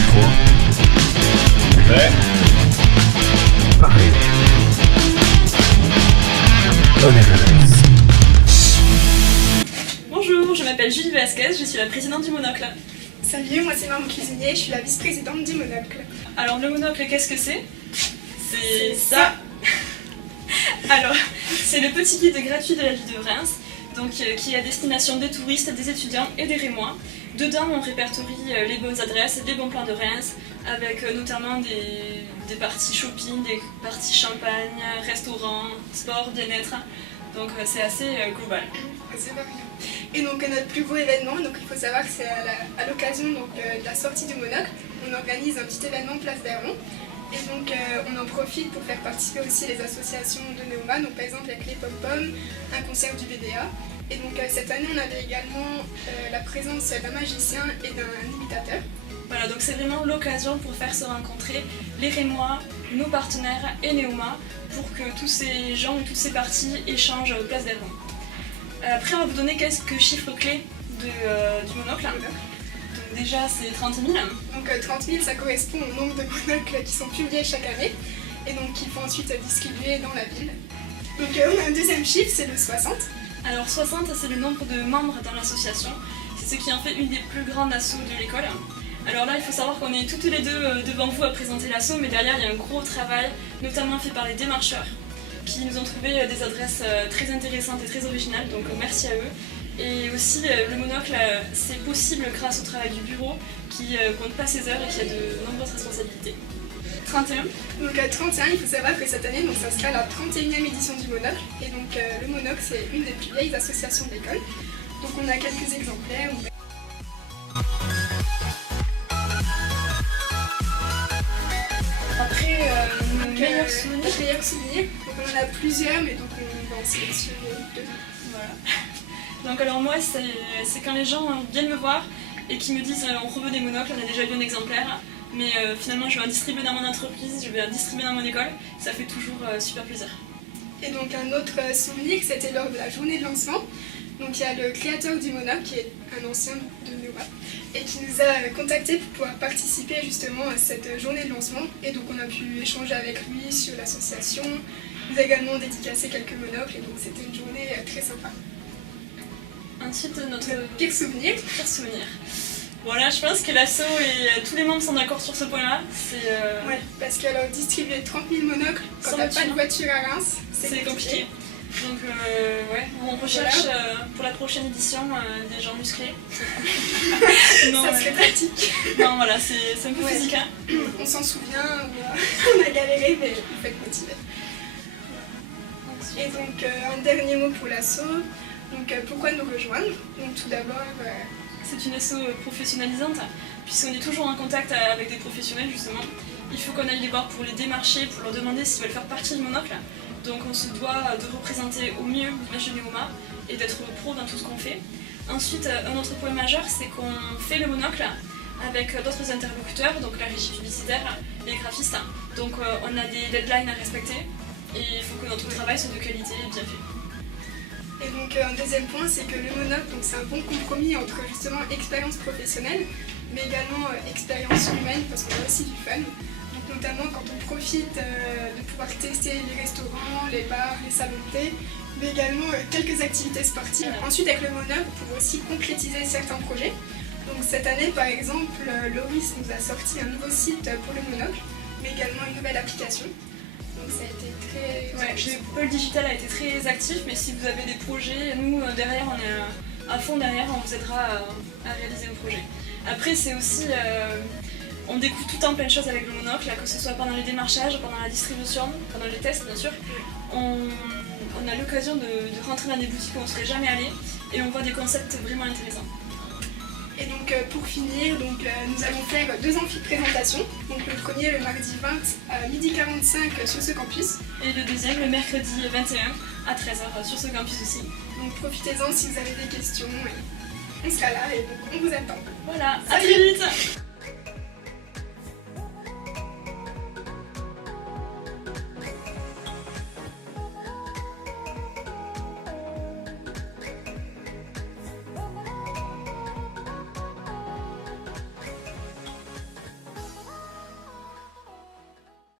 micro. Prêt? Pareil. On est relax. Bonjour, je m'appelle Julie Vasquez, je suis la présidente du Monocle. Salut, moi c'est Maman Cuisinier, je suis la vice-présidente du Monocle. Alors le Monocle, qu'est-ce que c'est? C'est ça. Alors, c'est le petit guide gratuit de la ville de Reims, donc qui est à destination des touristes, des étudiants et des Rémois. Dedans, on répertorie les bonnes adresses, les bons plans de Reims, avec notamment des parties shopping, des parties champagne, restaurants, sport, bien-être. Donc c'est assez global. C'est varié. Et donc notre plus gros événement, donc il faut savoir que c'est à l'occasion de la sortie du Monocle, on organise un petit événement Place d'Héron. Et donc on en profite pour faire participer aussi les associations de Néoma, donc par exemple avec les Pom-Pom, un concert du BDA. Et donc cette année on avait également la présence d'un magicien et d'un imitateur. Voilà, donc c'est vraiment l'occasion pour faire se rencontrer les Rémois, nos partenaires et Néoma, pour que tous ces gens ou toutes ces parties échangent Place d'Héron. Après on va vous donner quelques chiffres clés du Monocle. Donc déjà c'est 30 000. Donc 30 000 ça correspond au nombre de monocles qui sont publiés chaque année et donc qu'il faut ensuite distribuer dans la ville. Donc on a un deuxième chiffre, c'est le 60. Alors 60 c'est le nombre de membres dans l'association, c'est ce qui en fait une des plus grandes assos de l'école. Alors là il faut savoir qu'on est toutes les deux devant vous à présenter l'asso, mais derrière il y a un gros travail, notamment fait par les démarcheurs, qui nous ont trouvé des adresses très intéressantes et très originales, donc merci à eux. Et aussi le Monocle, c'est possible grâce au travail du bureau qui compte pas ses heures et qui a de nombreuses responsabilités. 31. Donc à 31, il faut savoir que cette année, donc, ça sera la 31e édition du Monocle. Et donc le Monocle, c'est une des plus vieilles associations de l'école. Donc on a quelques exemplaires. Après, nos meilleurs souvenirs. Meilleurs souvenirs. Donc on en a plusieurs, mais donc on va en sélectionner deux. Voilà. Donc alors moi, c'est quand les gens viennent me voir et qui me disent on reveut des monocles, on a déjà eu un exemplaire, mais finalement je vais en distribuer dans mon entreprise, je vais en distribuer dans mon école, ça fait toujours super plaisir. Et donc un autre souvenir, c'était lors de la journée de lancement. Donc il y a le créateur du Monocle, qui est un ancien de Néoma, et qui nous a contactés pour pouvoir participer justement à cette journée de lancement. Et donc on a pu échanger avec lui sur l'association, il nous a également dédicacé quelques monocles, et donc c'était une journée très sympa. Ensuite, notre pire souvenir. Pire souvenir. Voilà, je pense que l'asso et tous les membres sont d'accord sur ce point-là. Ouais, parce qu'alors distribuer 30 000 monocles quand t'as pas de voiture à Reims, c'est compliqué. Donc ouais, on recherche pour la prochaine édition des gens musclés. Non, ça serait pratique. Non, voilà, c'est un peu physique. Hein. On s'en souvient, on a galéré, mais on peut être motivé. Et donc un dernier mot pour l'asso. Donc pourquoi nous rejoindre? Donc tout d'abord, c'est une asso professionnalisante, puisqu'on est toujours en contact avec des professionnels justement. Il faut qu'on aille les voir pour les démarcher, pour leur demander s'ils veulent faire partie du Monocle. Donc on se doit de représenter au mieux l'image de Néoma et d'être pro dans tout ce qu'on fait. Ensuite, un autre point majeur, c'est qu'on fait le Monocle avec d'autres interlocuteurs, donc la régie publicitaire, les graphistes. Donc on a des deadlines à respecter et il faut que notre travail soit de qualité et bien fait. Et donc un deuxième point, c'est que le Monocle, c'est un bon compromis entre justement expérience professionnelle, mais également expérience humaine, parce qu'on a aussi du fun. Donc notamment quand on profite de pouvoir tester les restaurants, les bars, les salons de thé, mais également quelques activités sportives. Ensuite avec le Monocle, on peut aussi concrétiser certains projets. Donc cette année par exemple, Loris nous a sorti un nouveau site pour le Monocle, mais également une nouvelle application. Donc ça a été très... Ouais, le pôle digital a été très actif, mais si vous avez des projets, nous derrière on est à fond derrière, on vous aidera à réaliser vos projets. Après c'est aussi, on découvre tout le temps plein de choses avec le Monocle, que ce soit pendant les démarchages, pendant la distribution, pendant les tests bien sûr. On a l'occasion de rentrer dans des boutiques où on ne serait jamais allé et on voit des concepts vraiment intéressants. Et donc pour finir, nous allons faire deux amphiprésentations. Donc le premier le mardi 20 à 12h45 sur ce campus. Et le deuxième le mercredi 21 à 13h sur ce campus aussi. Donc profitez-en si vous avez des questions. On sera là et donc on vous attend. Voilà, à très vite.